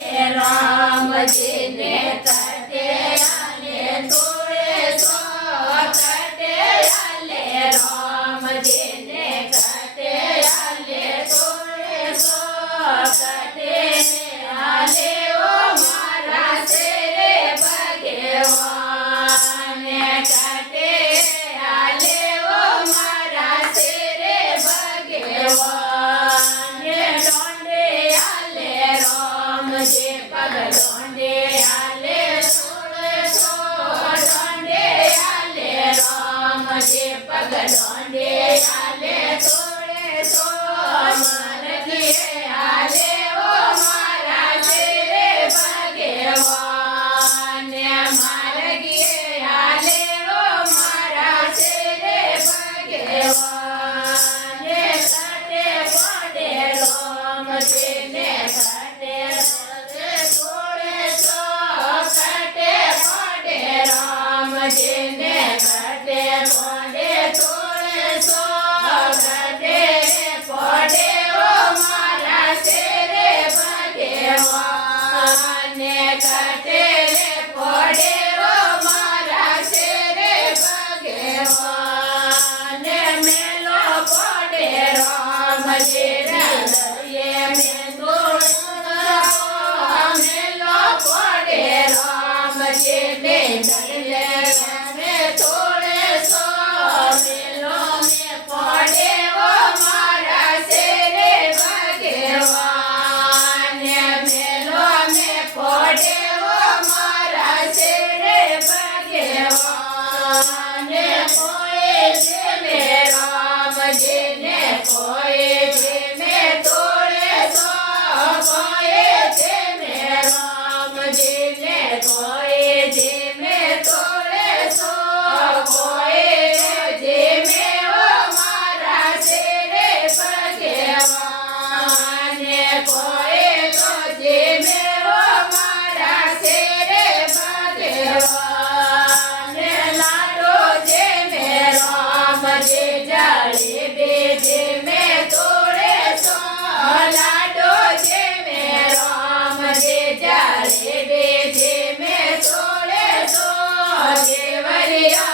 राम जी ने कटे आले थोड़े सो कटे आले राम जी ने कटे आले थोड़े सो कटे आले ओ मारा तेरे भगवान कटे आले ओ मारा तेरे भगवान डोंडे आले राम जी पग डोंडे आले थोड़े सो डोंडे आले राम जी पग डोंडे आले थोड़े सो मारगिए आले ओ मारा तेरे भगवान मारगिए आले ओ मारा तेरे भगवान कटे पड़े राम जी ने कटे थोड़े सो कटे पड़े राम जी ने कटे पड़े थोड़े सो कटे पड़े ओ मारा तेरे भगवान कटे पड़े ओ मारा तेरे भगवान मेलो पड़े राम जी ये मेलो मेलो पड़े राम जी ने दरिए में थोड़े सो मेलो में पड़े ओ मारा तेरे भगवान मेलो में पड़े ओ मारा तेरे भगवान कोई जे में राम जी ने कोई जे में थोड़े सो कोई जे में राम जी ने कोई जे में थोड़े सो कोई जे में ओ मारा तेरे भगवान कोई तो जे में ओ मारा तेरे भगवान लाडो जे में राम जी जाले बेजे में थोड़े सो लाडो जे में राम जी जाले बेजे में थोड़े सो देवरिया